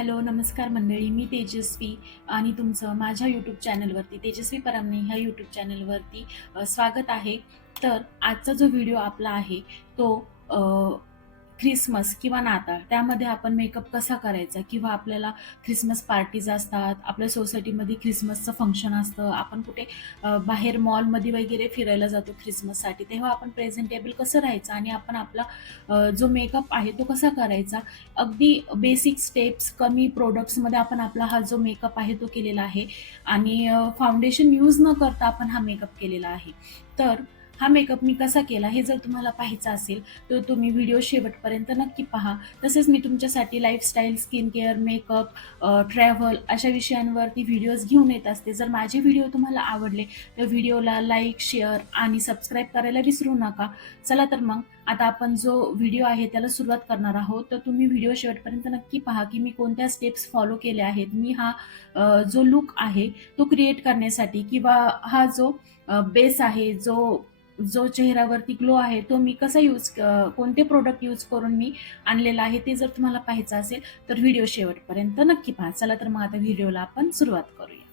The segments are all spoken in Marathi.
हॅलो, नमस्कार मंडळी. मी तेजस्वी आणि तुमचं माझ्या यूट्यूब चॅनलवरती तेजस्वी परमने ह्या यूट्यूब चॅनलवरती स्वागत आहे. तर आजचा जो व्हिडिओ आपला आहे तो ख्रिसमस किंवा नाताळ त्यामध्ये आपण मेकअप कसा करायचा किंवा आपल्याला ख्रिसमस पार्टीज असतात, आपल्या सोसायटीमध्ये ख्रिसमसचं फंक्शन असतं, आपण कुठे बाहेर मॉलमध्ये वगैरे फिरायला जातो ख्रिसमससाठी, तेव्हा आपण प्रेझेंटेबल कसं राहायचं आणि आपण आपला जो मेकअप आहे तो कसा करायचा. अगदी बेसिक स्टेप्स कमी प्रोडक्ट्समध्ये आपण आपला हा जो मेकअप आहे तो केलेला आहे आणि फाउंडेशन यूज न करता आपण हा मेकअप केलेला आहे. तर हा मेकअप मी कसा केला हे जर तुम्हाला पाहायचं असेल तर तुम्ही व्हिडिओ शेवटपर्यंत नक्की पहा. तसेच मी तुमच्यासाठी lifestyle, skin care, makeup, travel अशा विषयांवरती व्हिडिओज घेऊन येत असते. जर माझे व्हिडिओ तुम्हाला आवडले तर व्हिडिओला लाईक, शेअर आणि सबस्क्राईब करायला विसरू नका. चला तर मग आता आपण जो व्हिडिओ आहे त्याला सुरुवात करणार आहोत. तर तुम्ही व्हिडिओ शेवटपर्यंत नक्की पहा की मी कोणत्या स्टेप्स फॉलो केल्या आहेत. मी हा जो लुक आहे तो क्रिएट करण्यासाठी किंवा हा जो बेस आहे, जो जो चेहऱ्यावरती ग्लो आहे तो मी कसा कोणते प्रोडक्ट यूज करून मी आणलेला आहे ते जर तुम्हाला पाहायचं असेल तर व्हिडिओ शेवटपर्यंत नक्की पहा. चला तर मग आता व्हिडिओला आपण सुरुवात करूया.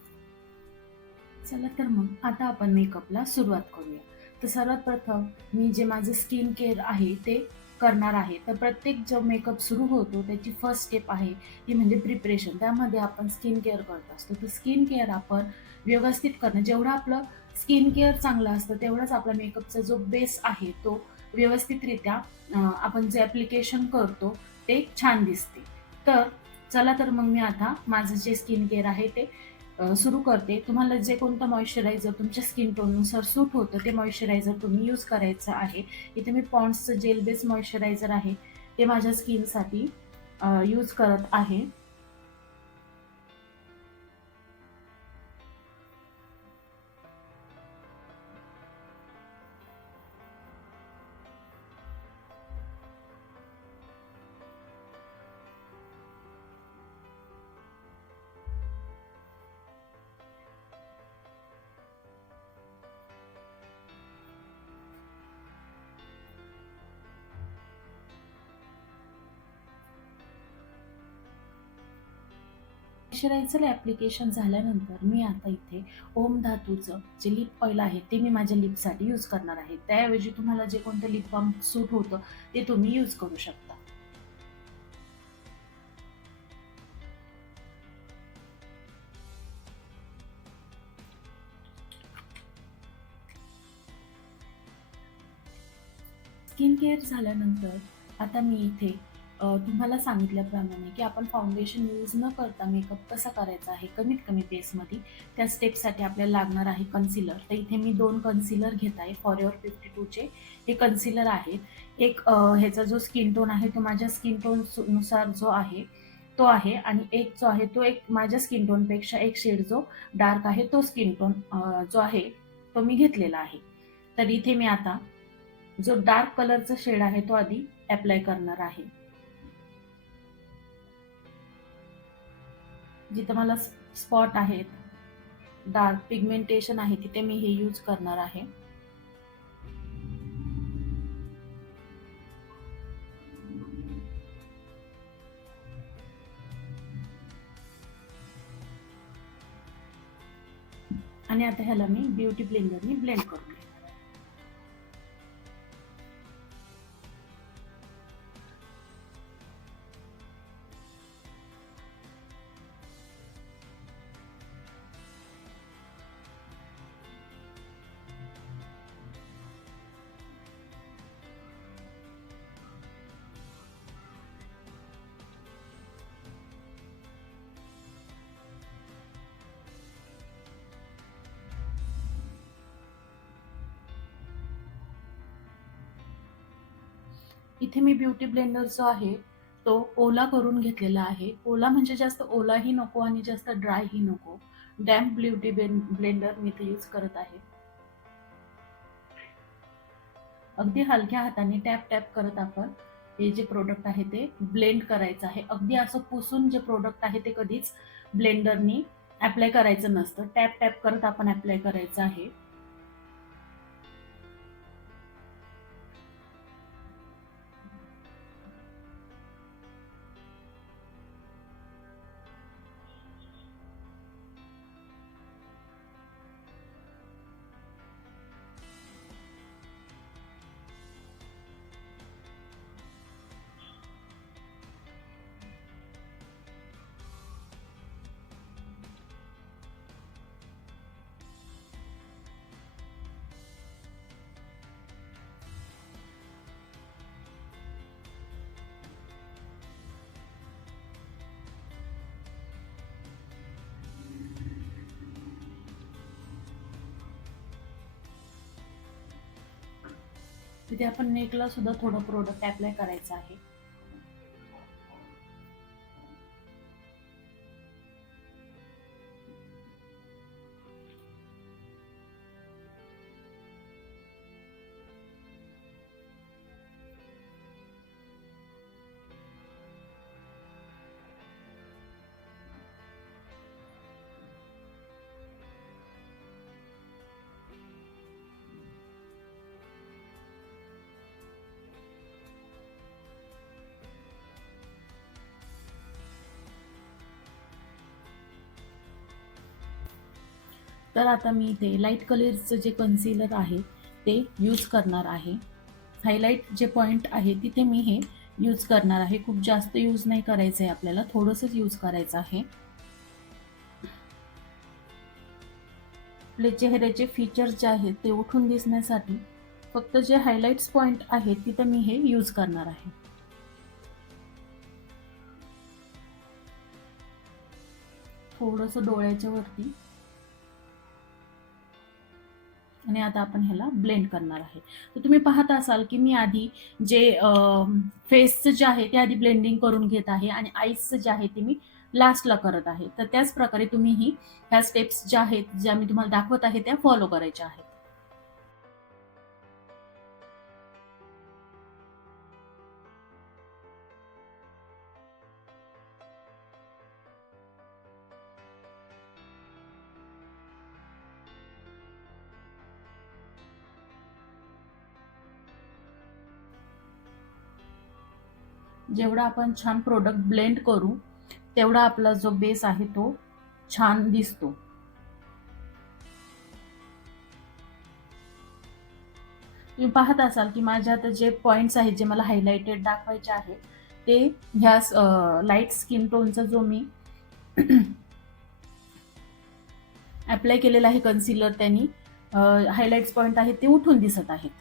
चला तर मग आता आपण मेकअपला सुरुवात करूया. तर सर्वात प्रथम मी जे माझं स्किन केअर आहे ते करणार आहे. तर प्रत्येक जो मेकअप सुरू होतो त्याची फर्स्ट स्टेप आहे ती म्हणजे प्रिपरेशन. त्यामध्ये आपण स्किन केअर करत असतो. तर स्किन केअर आपण व्यवस्थित करणं, जेवढं आपलं स्किन केअर चांगलं असतं तेवढाच आपला मेकअपचा जो बेस आहे तो व्यवस्थितरित्या आपण जे ॲप्लिकेशन करतो ते छान दिसते. तर चला तर मग मी आता माझं जे स्किन केअर आहे ते सुरू करते. तुम्हाला जे कोणतं मॉइश्चरायझर तुमच्या स्किन टोननुसार सूट होतं ते मॉइश्चरायझर तुम्ही यूज करायचं आहे. इथे मी पॉन्ड्सचं जेल बेस मॉइश्चरायझर आहे ते माझ्या स्किनसाठी यूज करत आहे. मॉइश्चरायझर ॲप्लिकेशन झाल्यानंतर मी आता इथे ओम धातूचं जे लिप ऑइल आहे ते मी माझ्या लिपसाठी यूज करणार आहे. त्याऐवजी तुम्हाला जे कोणतं लिप बाम सूट होतं ते तुम्ही यूज करू शकता. स्किन केअर झाल्यानंतर आता मी इथे तुम्हाला सांगितल्याप्रमाणे की आपण फाउंडेशन यूज न करता मेकअप कसा करायचा आहे कमीत कमी बेसमध्ये, त्या स्टेपसाठी आपल्याला लागणार आहे कन्सिलर. तर इथे मी 2 कन्सिलर घेत आहे. फॉरएव्हर 52चे हे कन्सिलर आहेत. एक ह्याचा जो स्किन टोन आहे तो माझ्या स्किन टोन नुसार जो आहे तो आहे आणि एक जो आहे तो एक माझ्या स्किन टोनपेक्षा एक शेड जो डार्क आहे तो स्किन टोन जो आहे तो मी घेतलेला आहे. तर इथे मी आता जो डार्क कलरचा शेड आहे तो आधी अप्लाय करणार आहे. जिथं मला स्पॉट आहेत, डार्क पिगमेंटेशन आहे तिथे मी हे यूज करणार आहे. आणि आता ह्याला मी ब्युटी ब्लेंडरनी ब्लेंड करून घेणार आहे. इथे मी ब्युटी ब्लेंडर जो आहे तो ओला करून घेतलेला आहे. ओला म्हणजे जास्त ओलाही नको आणि जास्त ड्रायही नको. डॅम्प ब्युटी ब्लेंडर मी इथे यूज करत आहे. अगदी हलक्या हाताने टॅप टॅप करत आपण हे जे प्रोडक्ट आहे ते ब्लेंड करायचं आहे. अगदी असं पुसून जे प्रोडक्ट आहे ते कधीच ब्लेंडरनी अप्लाय करायचं नसतं. टॅप टॅप करत आपण अप्लाय करायचं आहे. तिथे आपण नेकला सुद्धा थोडं प्रोडक्ट अप्लाय करायचं आहे. तर आता मी इथे लाईट कलरचं जे कन्सिलर आहे ते यूज करणार आहे. हायलाईट जे पॉईंट आहे तिथे मी हे यूज करणार आहे. खूप जास्त यूज नाही करायचं आहे आपल्याला, थोडंसंच यूज करायचं आहे. आपले चेहऱ्याचे फीचर्स जे आहेत ते उठून दिसण्यासाठी फक्त जे हायलाइट्स पॉईंट आहेत तिथं मी हे यूज करणार आहे. थोडंसं डोळ्याच्या वरती, आणि आता आपण ह्याला ब्लेंड करणार आहे. तर तुम्ही पाहत असाल की मी आधी जे फेसचं जे आहे ते आधी ब्लेंडिंग करून घेत आहे आणि आईजचं जे आहे ते मी लास्टला करत आहे. तर त्याच प्रकारे तुम्हीही ह्या स्टेप्स ज्या आहेत, ज्या मी तुम्हाला दाखवत आहे त्या फॉलो करायच्या आहेत. जेवढा आपण छान प्रोडक्ट ब्लेंड करू तेवढा आपला जो बेस आहे तो छान दिसतो. तुम्ही पाहत असाल की माझ्या आता जे पॉइंट्स आहेत जे मला हायलाइटेड दाखवायचे आहेत ते ह्या लाईट स्किन टोनचा जो मी अप्लाय केलेला आहे कन्सिलर, त्यांनी हायलाइट्स पॉइंट आहेत ते उठून दिसत आहेत.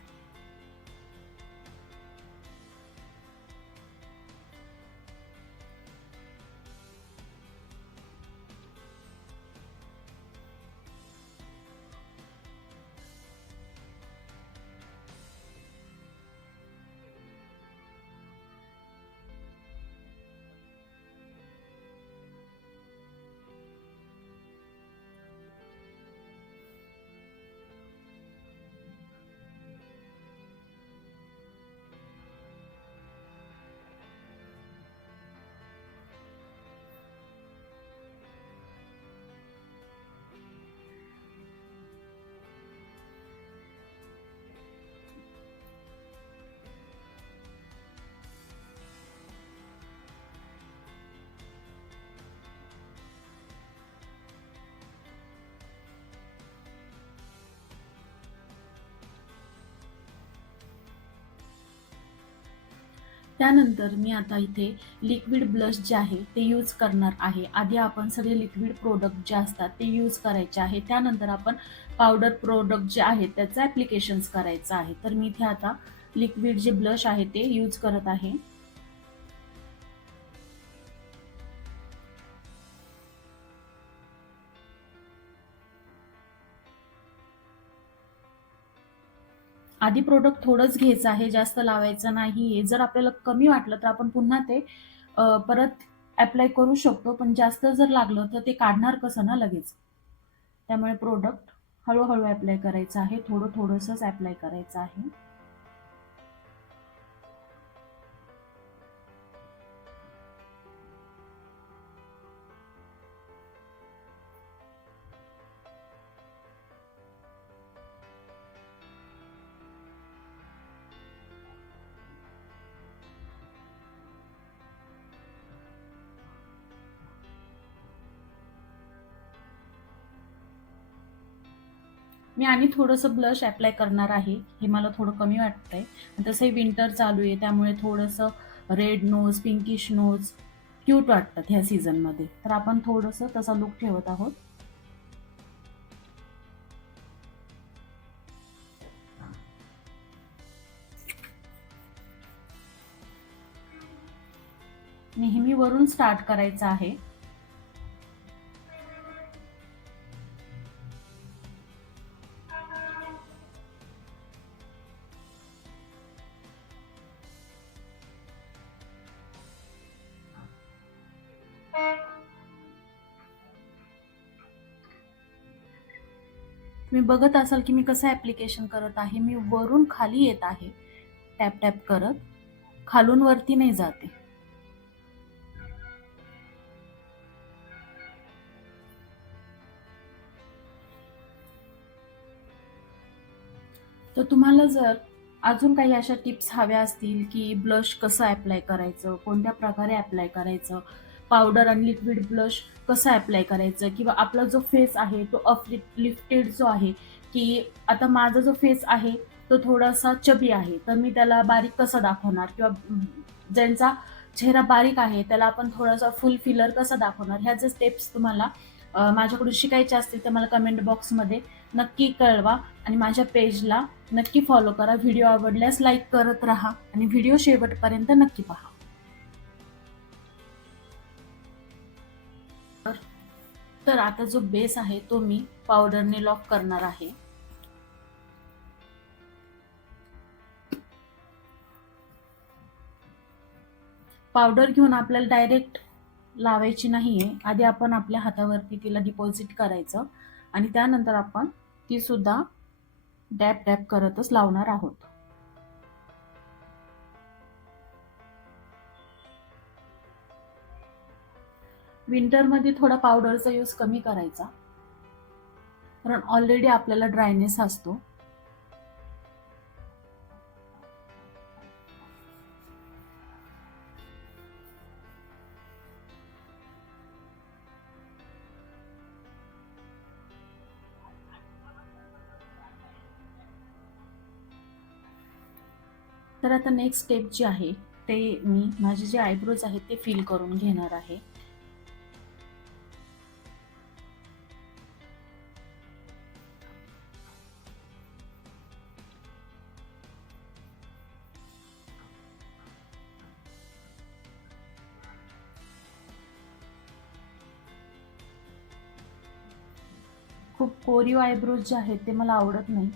त्यानंतर मी आता इथे लिक्विड ब्लश जे आहे ते यूज करणार आहे. आधी आपण सगळे लिक्विड प्रोडक्ट जे असतात ते यूज करायचे आहे, त्यानंतर आपण पावडर प्रोडक्ट जे आहेत त्याचं ॲप्लिकेशन्स करायचं आहे. तर मी इथे आता लिक्विड जे ब्लश आहे ते यूज करत आहे. आधी प्रोडक्ट थोडंच घ्यायचं आहे, जास्त लावायचं नाहीये. जर आपल्याला कमी वाटलं तर आपण पुन्हा ते परत अप्लाय करू शकतो, पण जास्त जर लागलं तर ते काढणार कसं ना लगेच. त्यामुळे प्रोडक्ट हळूहळू अप्लाय करायचं आहे, थोडं थोडंसंच अप्लाय करायचं आहे. मी आणि थोडंसं ब्लश अप्लाय करणार आहे. हे मला थोडं कमी वाटतंय. तसंही विंटर चालू आहे त्यामुळे थोडंसं red nose, pinkish nose cute वाटतात ह्या सीझनमध्ये. तर आपण थोडंसं तसा लुक ठेवत आहोत. नेहमी वरून स्टार्ट करायचं आहे. तुम्ही बघत असाल की मी कसं ॲप्लिकेशन करत आहे. मी वरून खाली येत आहे टॅप टॅप करत, खालून वरती नाही जाते. तर तुम्हाला जर अजून काही अशा टिप्स हव्या असतील की ब्लश कसं ॲप्लाय करायचं, कोणत्या प्रकारे ॲप्लाय करायचं, पावडर आणि लिक्विड ब्लश कसं ॲप्लाय करायचं, किंवा आपला जो फेस आहे तो लिफ्टेड जो आहे, की आता माझा जो फेस आहे तो थोडासा चबी आहे, तर मी त्याला बारीक कसं दाखवणार, किंवा ज्यांचा चेहरा बारीक आहे त्याला आपण थोडासा फुल फिलर कसं दाखवणार, ह्या जर स्टेप्स तुम्हाला माझ्याकडून शिकायच्या असतील तर मला कमेंट बॉक्समध्ये नक्की कळवा आणि माझ्या पेजला नक्की फॉलो करा. व्हिडिओ आवडल्यास लाईक करत राहा आणि व्हिडिओ शेवटपर्यंत नक्की पहा. तर आता जो बेस आहे तो मी पावडरने लॉक करणार आहे. पावडर घेऊन आपल्याला डायरेक्ट लावायची नाहीये. आधी आपण आपल्या हातावरती तिला डिपॉझिट करायचं आणि त्यानंतर आपण ती सुद्धा डॅप डॅप करतच लावणार आहोत. विंटरमध्ये थोडा पावडरचा यूज कमी करायचा, कारण ऑलरेडी आपल्याला ड्रायनेस असतो. तर आता नेक्स्ट स्टेप जी आहे ते मी माझे जे आयब्रोज आहेत ते फिल करून घेणार आहे. खूप कोरीव आयब्रोज जे आहेत ते मला आवडत नाही.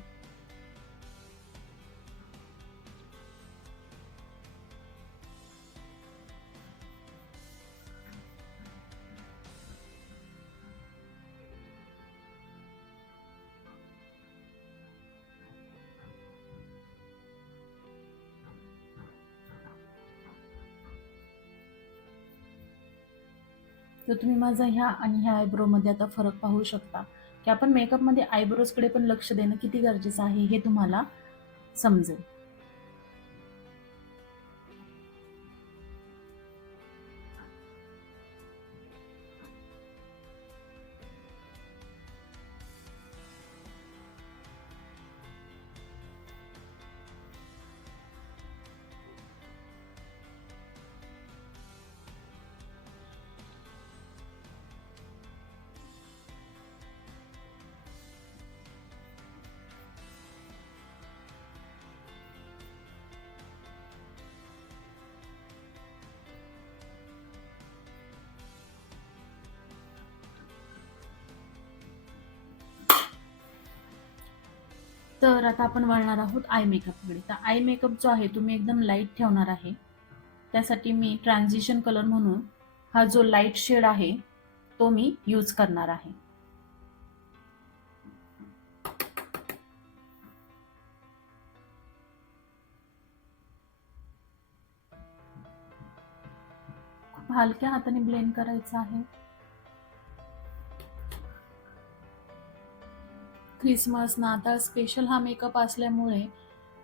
तर तुम्ही माझा ह्या आणि ह्या आयब्रोमध्ये आता फरक पाहू शकता की आपण मेकअपमध्ये आयब्रोजकडे पण लक्ष देणं किती गरजेचं आहे हे तुम्हाला समजेल. तर आता आपण वळणार आहोत आय मेकअपकडे. तर आय मेकअप जो आहे तुम्ही एकदम लाईट ठेवणार आहे. त्यासाठी मी ट्रान्झिशन कलर म्हणून हा जो लाईट शेड आहे तो मी यूज करणार आहे. खूप हलक्या हाताने ब्लेंड करायचं आहे. क्रिसमस, नाताळ स्पेशल हा मेकअप असल्यामुळे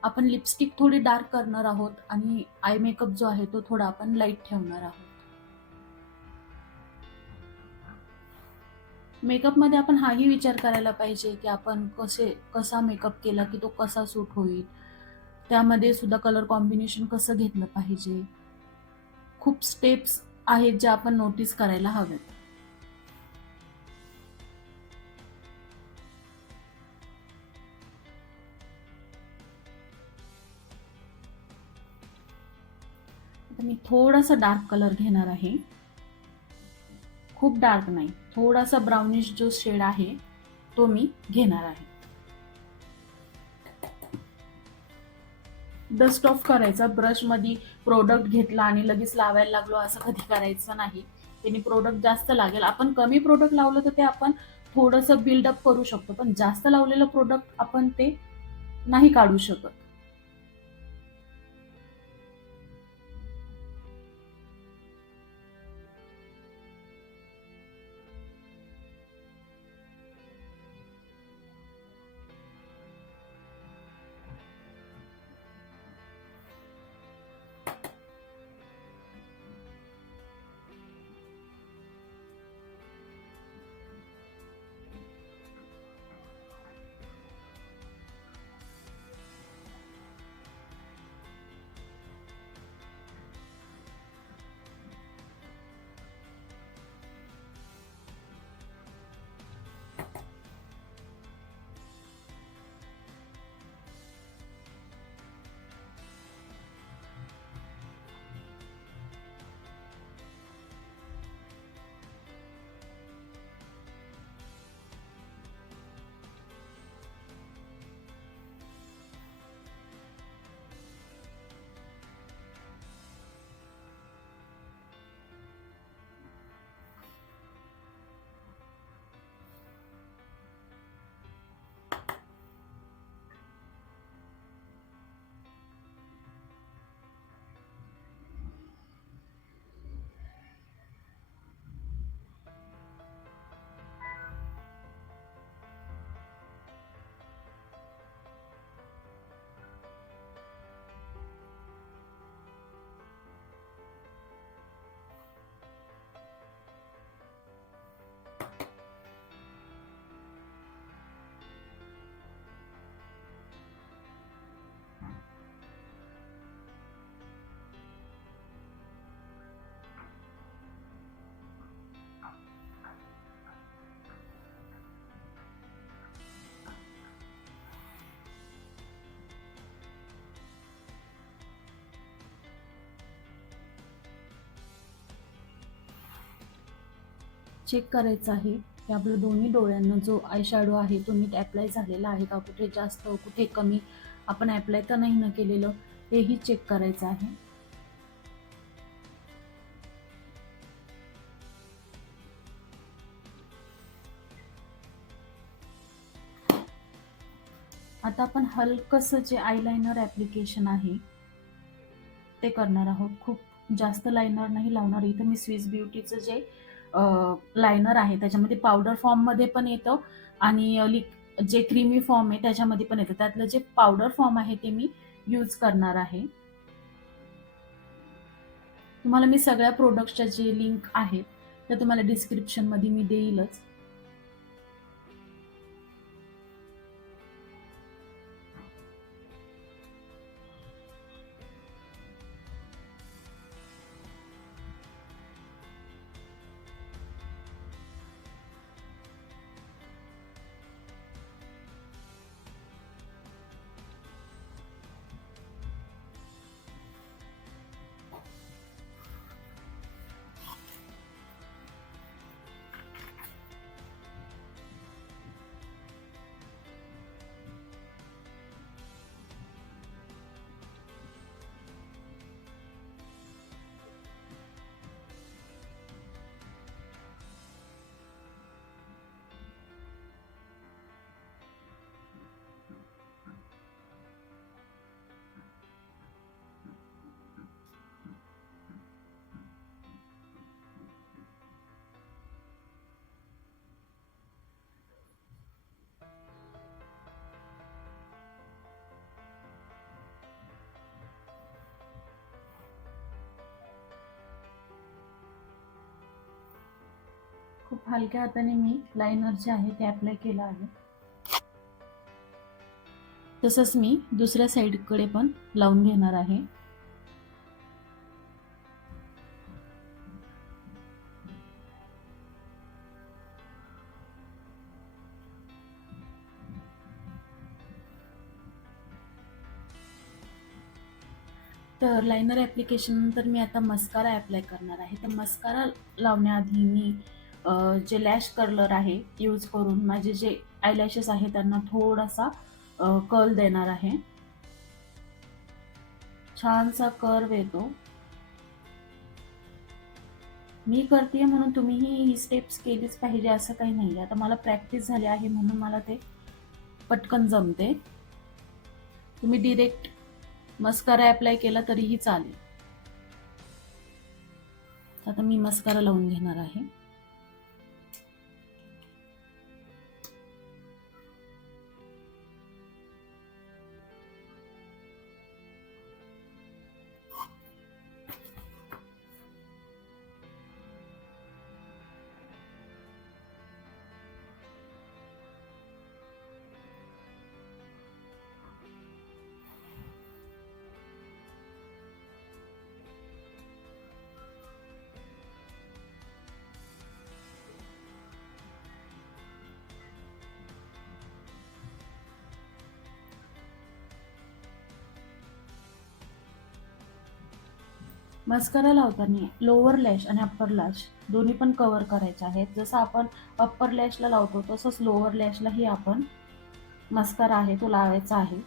आपण लिपस्टिक थोडी डार्क करणार आहोत आणि आय मेकअप जो आहे तो थोडा आपण लाईट ठेवणार आहोत. मेकअपमध्ये आपण हाही विचार करायला पाहिजे की आपण कसा मेकअप केला की तो कसा सूट होईल, त्यामध्ये सुद्धा कलर कॉम्बिनेशन कसं घेतलं पाहिजे. खूप स्टेप्स आहेत ज्या आपण नोटीस करायला हव्यात. आता मी थोडासा डार्क कलर घेणार आहे. खूप डार्क नाही, थोडासा ब्राउनिश जो शेड आहे तो मी घेणार आहे. डस्ट ऑफ करायचा. ब्रशमध्ये प्रोडक्ट घेतला आणि लगेच लावायला लागलो असं कधी करायचं नाही. त्याने प्रोडक्ट जास्त लागेल. आपण कमी प्रोडक्ट लावलं तर ते आपण थोडंसं बिल्डअप करू शकतो, पण जास्त लावलेलं प्रोडक्ट आपण ते नाही काढू शकत. चेक करायचं आहे की आपलं दोन्ही डोळ्यांना जो आय शॅडो आहे तो नीट ॲप्लाय झालेला आहे का, कुठे जास्त कुठे कमी आपण ॲप्लाय तर नाही ना केलेलं, तेही चेक करायचं आहे. आता आपण हलकंसं जे आयलाइनर ॲप्लिकेशन आहे ते करणार आहोत. खूप जास्त लायनर नाही लावणार. इथं मी स्विस ब्युटीचं जे लायनर आहे त्याच्यामध्ये पावडर फॉर्ममध्ये पण येतं आणि जे क्रीमी फॉर्म आहे त्याच्यामध्ये पण येतं. त्यातलं जे पावडर फॉर्म आहे ते मी यूज करणार आहे. तुम्हाला मी सगळ्या प्रोडक्ट्सच्या जे लिंक आहेत त्या तुम्हाला डिस्क्रिप्शनमध्ये मी देईलच. खूप हलक्या हाताने मी लायनर जे आहे ते अप्लाय केलं आहे. तसंच मी दुसऱ्या साईडकडे पण लावून घेणार आहे. तर लायनर ॲप्लिकेशन नंतर मी आता मस्कारा ॲप्लाय करणार आहे. तर मस्कारा लावण्याआधी मी जे लॅश कर्लर आहे यूज करून माझे जे आयलॅशेस आहे त्यांना थोडासा कर्ल देणार आहे. छानसा कर्व येतो. मी करते म्हणून तुम्हीही ही स्टेप्स केलीच पाहिजे असं काही नाही. आता मला प्रॅक्टिस झाली आहे म्हणून मला ते पटकन जमते. तुम्ही डिरेक्ट मस्कारा अप्लाय केला तरीही चालेल. आता मी मस्कारा लावून घेणार आहे. मस्कारा लावताना लोअर लॅश आणि अप्पर लॅश दोन्ही पण कव्हर करायचे आहेत. जसं आपण अप्पर लॅशला लावतो तसंच लोअर लॅशलाही आपण मस्कारा आहे तो लावायचा आहे.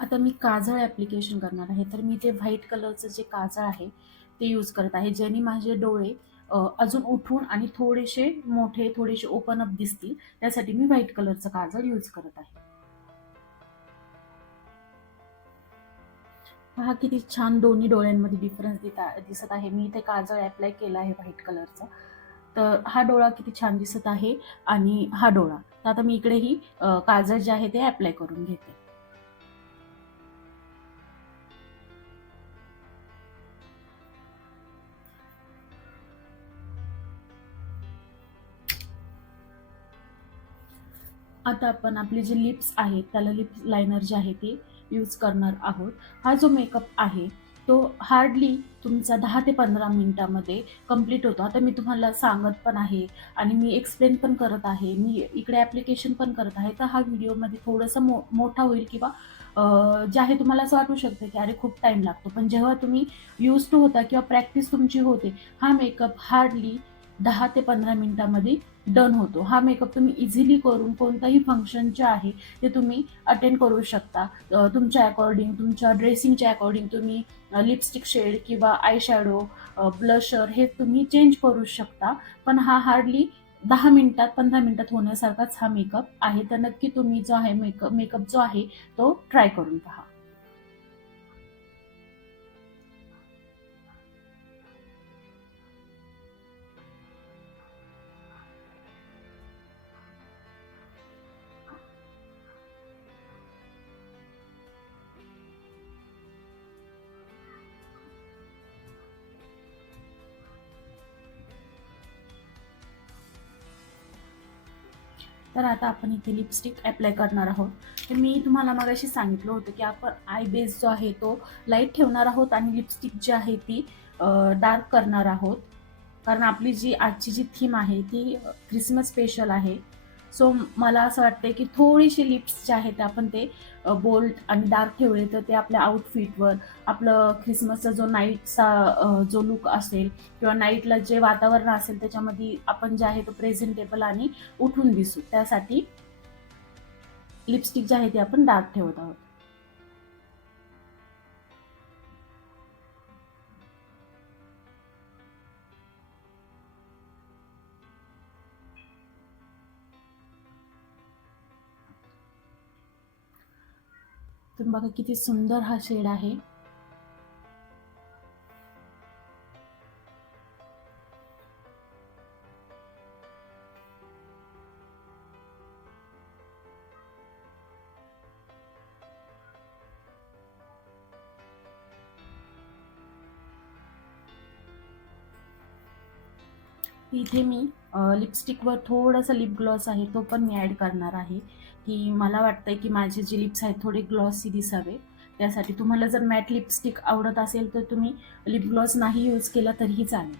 आता मी काजळ ॲप्लिकेशन करणार आहे. तर मी ते व्हाईट कलरचं जे काजळ आहे ते यूज करत आहे, ज्याने माझे डोळे अजून उठून आणि थोडेसे मोठे, थोडेसे ओपन अप दिसतील. त्यासाठी मी व्हाईट कलरचं काजळ यूज करत आहे. पहा किती छान दोन्ही डोळ्यांमध्ये डिफरन्स दिसत आहे. मी इथे काजळ ॲप्लाय केलं आहे व्हाईट कलरचं. तर हा डोळा किती छान दिसत आहे आणि हा डोळा. तर आता मी इकडेही काजळ जे आहे ते ॲप्लाय करून घेते. आता आपण आपले जे लिप्स आहेत त्याला लिप लायनर जे आहे ते यूज करणार आहोत. हा जो मेकअप आहे तो हार्डली तुमचा 10 ते 15 मिनिटामध्ये कंप्लीट होतो. आता मी तुम्हाला सांगत पण आहे आणि मी एक्सप्लेन पण करत आहे, मी इकडे ॲप्लिकेशन पण करत आहे. तर हा व्हिडिओमध्ये थोडंसं मोठा होईल किंवा जे आहे तुम्हाला असं वाटू शकतं की अरे खूप टाईम लागतो. पण जेव्हा तुम्ही यूज टू होता किंवा प्रॅक्टिस तुमची होते, हा मेकअप हार्डली 10 ते 15 मिनिटामध्ये डन होतो. हा मेकअप तुम्ही इझिली करून कोणताही फंक्शन जे आहे ते तुम्ही अटेंड करू शकता. तुमच्या अकॉर्डिंग, तुमच्या ड्रेसिंगच्या अकॉर्डिंग तुम्ही लिपस्टिक शेड किंवा आय शॅडो, ब्लशर हे तुम्ही चेंज करू शकता. पण हा हार्डली 10 मिनिटात, 15 मिनिटात होण्यासारखाच हा मेकअप आहे. तर नक्की तुम्ही जो आहे मेकअप जो आहे तो ट्राय करून पहा. तर आता आपण इथे लिपस्टिक अप्लाय करणार आहोत. तर मी तुम्हाला मगाशी सांगितलं होतं की आपण आय बेस जो आहे तो लाईट ठेवणार आहोत आणि लिपस्टिक जी आहे ती डार्क करणार आहोत. कारण आपली जी आजची जी थीम आहे ती ख्रिसमस स्पेशल आहे. सो मला असं वाटतंय की थोडीशी लिप्स जे आहेत आपण ते बोल्ड आणि डार्क ठेवले तर ते आपल्या आउटफिटवर, आपलं ख्रिसमसचा जो नाईटचा जो लुक असेल किंवा नाईटला जे वातावरण असेल त्याच्यामध्ये आपण जे आहे तो प्रेझेंटेबल आणि उठून दिसू. त्यासाठी लिपस्टिक जे आहे ते आपण डार्क ठेवत आहोत. तुम्ही बघा किती सुंदर हा शेड आहे. इथे मी लिपस्टिकवर थोडासा लिप ग्लॉस आहे तो पण मी ॲड करणार आहे, की मला वाटतंय की माझे जे लिप्स आहेत थोडे ग्लॉसी दिसावे. त्यासाठी तुम्हाला जर मॅट लिपस्टिक आवडत असेल तर तुम्ही लिप ग्लॉस नाही यूज केला तरीही चालेल.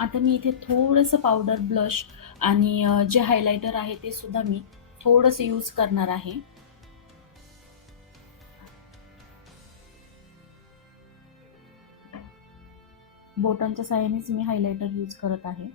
आता मी इथे थोडंसं पावडर ब्लश आणि जे हायलायटर आहे ते सुद्धा मी थोडंसं यूज करणार आहे. बोटांच्या साहाय्यानेच मी हायलायटर यूज करत आहे.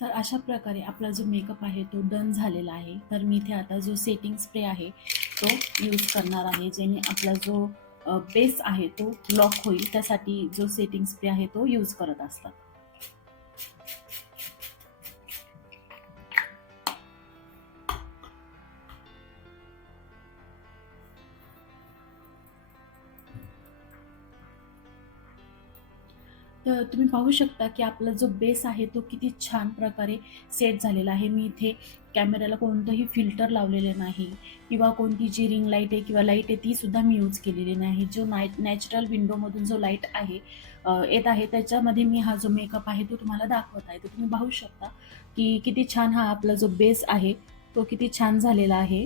तर अशा प्रकारे आपला जो मेकअप आहे तो डन झालेला आहे. तर मी इथे आता जो सेटिंग स्प्रे आहे तो यूज करणार आहे, जेणे आपला जो बेस आहे तो लॉक होईल. त्यासाठी जो सेटिंग स्प्रे आहे तो यूज करत असतात. तर तुम्ही पाहू शकता की आपला जो बेस आहे तो किती छान प्रकारे सेट झालेला आहे. मी इथे कॅमेऱ्याला कोणतंही फिल्टर लावलेले नाही किंवा कोणती जी रिंग लाईट आहे किंवा लाईट आहे ती सुद्धा मी यूज केलेली नाही. जो नॅचरल विंडोमधून जो लाईट आहे येत आहे त्याच्यामध्ये मी हा जो मेकअप आहे तो तुम्हाला दाखवत आहे. तर तुम्ही पाहू शकता की किती छान हा आपला जो बेस आहे तो किती छान झालेला आहे.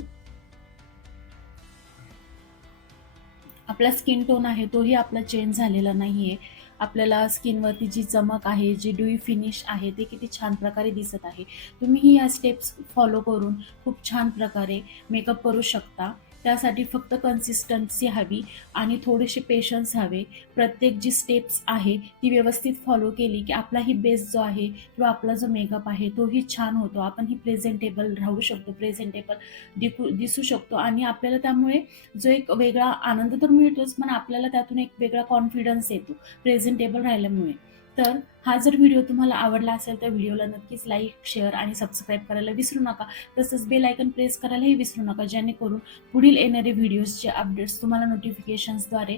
आपला स्किन टोन आहे तोही आपला चेंज झालेला नाही आहे. आपल्याला स्किनवरती जी चमक आहे, जी ड्यूई फिनिश आहे ते किती छान प्रकारे दिसत आहे. तुम्हीही या स्टेप्स फॉलो करून खूप छान प्रकारे मेकअप करू शकता. त्यासाठी फक्त कन्सिस्टन्सी हवी आणि थोडेसे पेशन्स हवे. प्रत्येक जी स्टेप्स आहे ती व्यवस्थित फॉलो केली की आपलाही बेस जो आहे किंवा आपला जो मेकअप आहे तोही छान होतो. आपणही प्रेझेंटेबल राहू शकतो, प्रेझेंटेबल दिसू शकतो आणि आपल्याला त्यामुळे जो एक वेगळा आनंद तर मिळतोच, पण आपल्याला त्यातून एक वेगळा कॉन्फिडन्स येतो प्रेझेंटेबल राहिल्यामुळे. तर हा जर व्हिडिओ तुम्हाला आवडला असेल तर व्हिडिओला नक्कीच लाईक, शेअर आणि सबस्क्राईब करायला विसरू नका. तसंच बेल आयकन प्रेस करायलाही विसरू नका, जेणेकरून पुढील येणारे व्हिडिओजचे अपडेट्स तुम्हाला नोटिफिकेशन्सद्वारे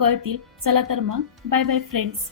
कळतील. चला तर मग बाय बाय फ्रेंड्स.